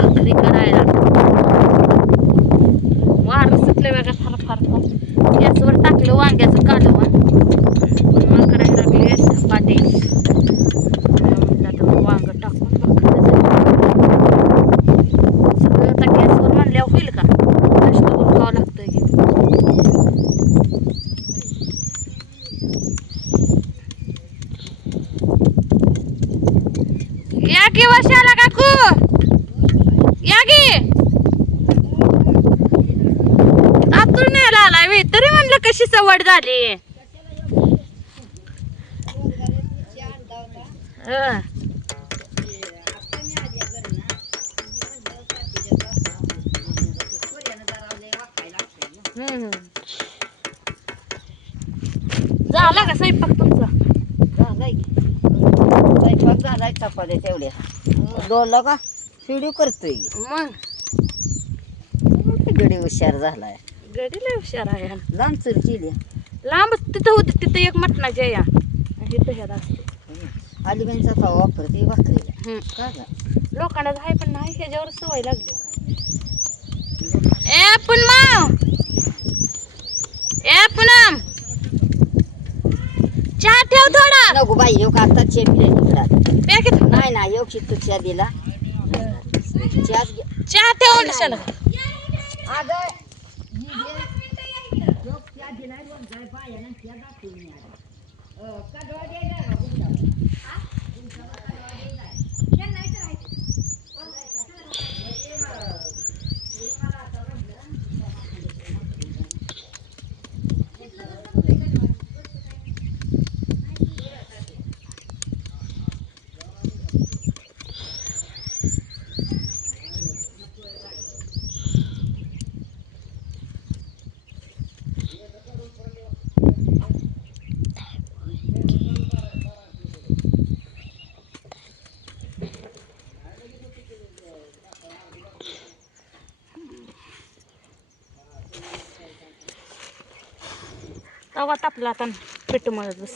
भाकरी करायला. वार सुटले बघा फार फार फार. गॅसवर टाकलं वांग्याचं कालवण. मग करायला लागले चपाती. म्हणलं आता वांग टाकून भाकरी सगळं आता गॅसवर म्हणल्यावर होईल का? कष्ट करून खावं लागतंय की. या की वशाला काकू, या की. आतून न्यायला आलाय मी तरी म्हणलं कशी सवड झाली. झाला का स्वयंपाक तुमचा? झालाय की स्वयंपाक झालाय. चपात्या तेवढ्या डोला का शिडी करतोय. मग गडी हुशार झालाय. गडीला हुशार आहे. लांब चूर केली. लांब तिथं होती तिथं एक मटणाची या इथं ह्याला असते. अलिबाईंचा तवा वापरते भाकरीला. का गं? लोखंडाचं आहे पण नाही ह्याच्यावर सवय लागली. ए पुनम, ए पुनम, चहा ठेव थोडा. नको बाई योग आता चेपले तिकडा. पॅकेट नाही ना योग शिकतो चहा दिला. चहा ठेव कशाला. तवा तापला आता पेट मळत बस.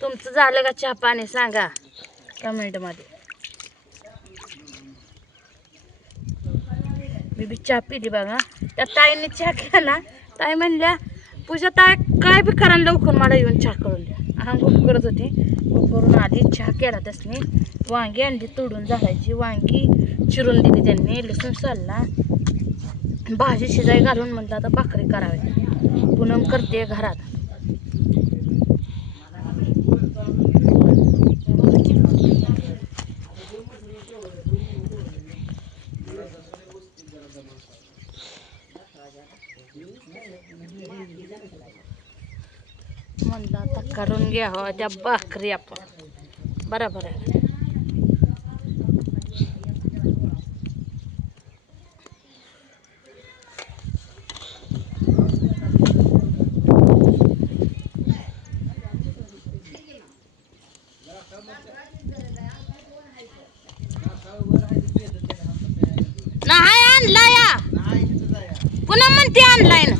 तुमचं झालं का चहा पाणी सांगा कमेंट मध्ये. मी बी चहा पिली बघा. त्या ताईने चहा केला. ताई म्हणल्या पूजा ताई काय बी करा लवकर मला येऊन चहा करून द्या. आंघोळ करत होती. करून आधी चहा केला त्यासनी. वांगी आणली तोडून झाडायची. वांगी चिरून दिली त्यांनी. लसूण सोलला. भाजी शिजाय घालून म्हटलं आता भाकरी करावी. पूनम करते घरात. म्हणलं आता करून घ्यावं त्या भाकरी आपण. बरोबर आहे. नाही आणला या पुन्हा म्हणते आणलाय ना.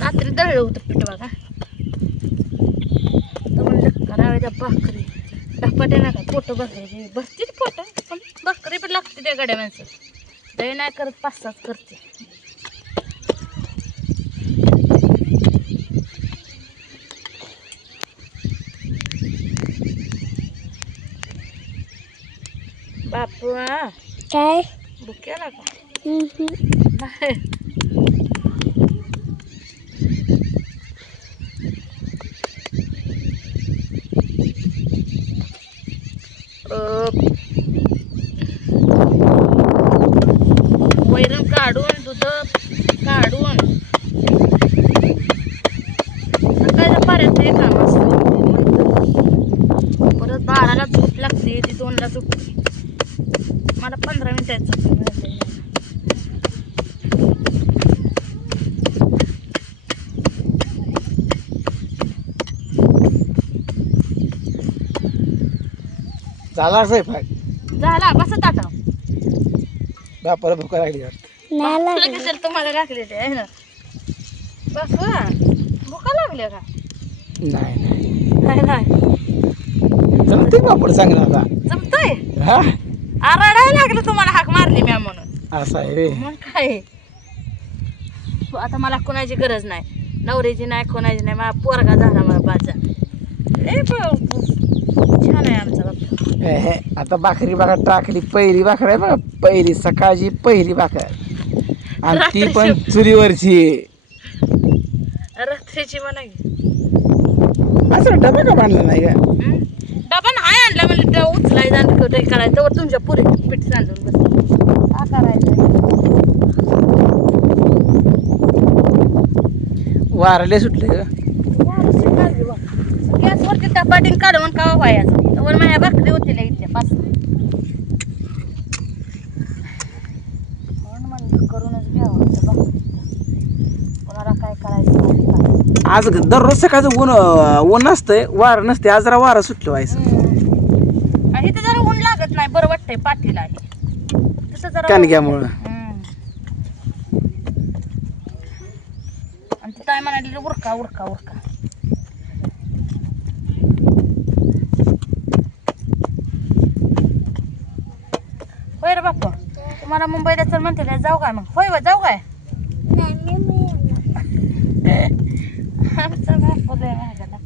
रात्री दळलं होतं पीठ बघा. तर म्हणलं करावे त्या भाकरी. धपाटे नका पोट बसायचे. बसते पोट पण भाकरी पण लागते त्या गाड्या माणसं. दही नाही करत 5-6 करते. बापू काय बुक्याला का नाही. वैरण काढून दूध काढून सकाळच्या पाऱ्यात हे काम असतं. परत 12ला झोप लागते. ती 2ला झोपते. मला 15 मिनिटात झोप मिळते. झाला स्वयंपाक झाला बस ताटा बापाला भूक लागली वाटतं. कशाला तुम्हाला लागले ते आहे ना बस वा भुका लागल्या का नाही नाही नाही जमते बापड सांग ना आता. जमतोय हा रडायला लागलं तुम्हाला हाक मारली म्या म्हणून असं आहे रे. मग काय आता मला कोणाची गरज नाही नवऱ्याची नाही कोणाची नाही मला पोरगा झाला मला बाजा छान आहे आमचा बाप्पा आता भाकरी बघा टाकली पहिली भाकर आहे बघा पहिली सकाळची पहिली भाकर आणि ती पण चुलीवरची. रात्रीची म्हणा की असं डबा का बांधला नाही का डबा नाही आणला म्हणजे ते उचलाय जाण करायचं तर तुमच्या पुरे पीठ सांडून बस का करायचं वारले सुटले ग. गॅसवरती टपाटीन काढून का व्हायचं वर माझ्या भाकरी होती इथल्या पाच म्हणून म्हणलं करूनच घ्यावं कोणाला काय करायचं आज दररोज सकाळचं ऊन नसतंय वारं नसते आज जरा वारं सुटलं व्हायचं. आणि इथे जरा ऊन लागत नाही बरं वाटतंय पाठीला तसं जरा कानग्यामुळं आणि ती काय म्हणाली उरका उरका उरका होय रे बाप्पा तुम्हाला मुंबईला चल म्हणते जाऊ काय मग होय वा जाऊ काय आमचा बाप्पा लय महागाला.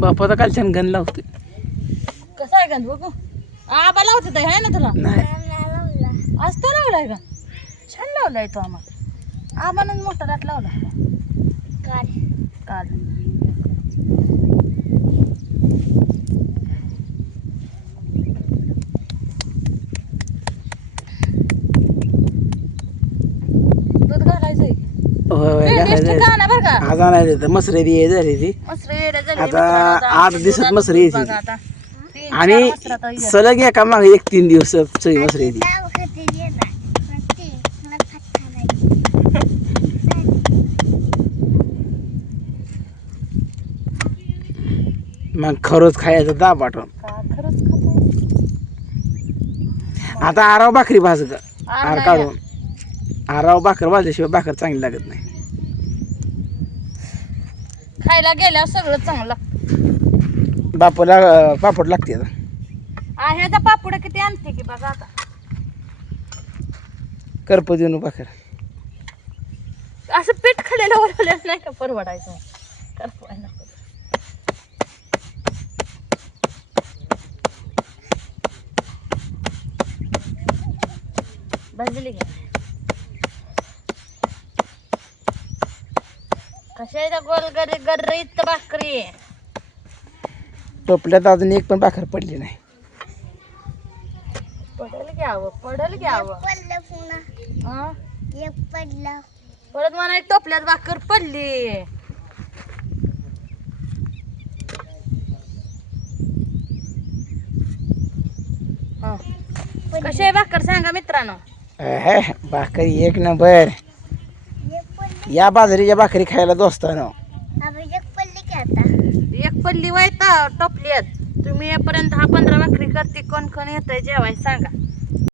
बापा तर कालच्यान गण लावते. कसं आहे गंध बघू आबा लावते ताई आहे ना तुला नाही आज तो लावलाय का छान लावलाय तो आम्हाला आबानं मोठा दाट लावला काल दूध घालायचंय गाणं बरं का आज आणायला तर मसरे बी झाली ती मसरे येडे झाले आता मित्रांनो, 8 दिवसात मसरे येते बघा आता. 3-4 आणि मसरं आता येतात. सलग एका मागे 1-3 दिवस सगळी मसरे येते. मग खरंच खायचं दा पाठवून का खरंच खातोय? आता आराव भाकरी भाज ग आर आर नाही काढून आराव भाकर भाजल्याशिवाय भाकर चांगली लागत नाही. खायला गेल्यावर सगळं चांगलं लागतं बापाला पापड लागते आता. ह्याचा पापुडा किती आणते की बघा आता करप देऊन भाकर असं पीठ खाल्लेलं ओरवलेलं नाही का परवडायचं करपवाय नको भाजली घ्या कशा आहे त्या गोल गरीत भाकरी टोपल्यात अजून एक पण भाकर पडली नाही. पडल घ्यावं हा? परत मला एक टोपल्यात भाकर पडली हा. कशी आहे भाकर सांगा मित्रांनो भाकर एक नंबर. या बाजरीच्या भाकरी खायला दोस्तानो. एक पडली वायता टोपल्यात तुम्ही यापर्यंत 10-15 भाकरी करते कोण कोण येतंय जेवाय सांगा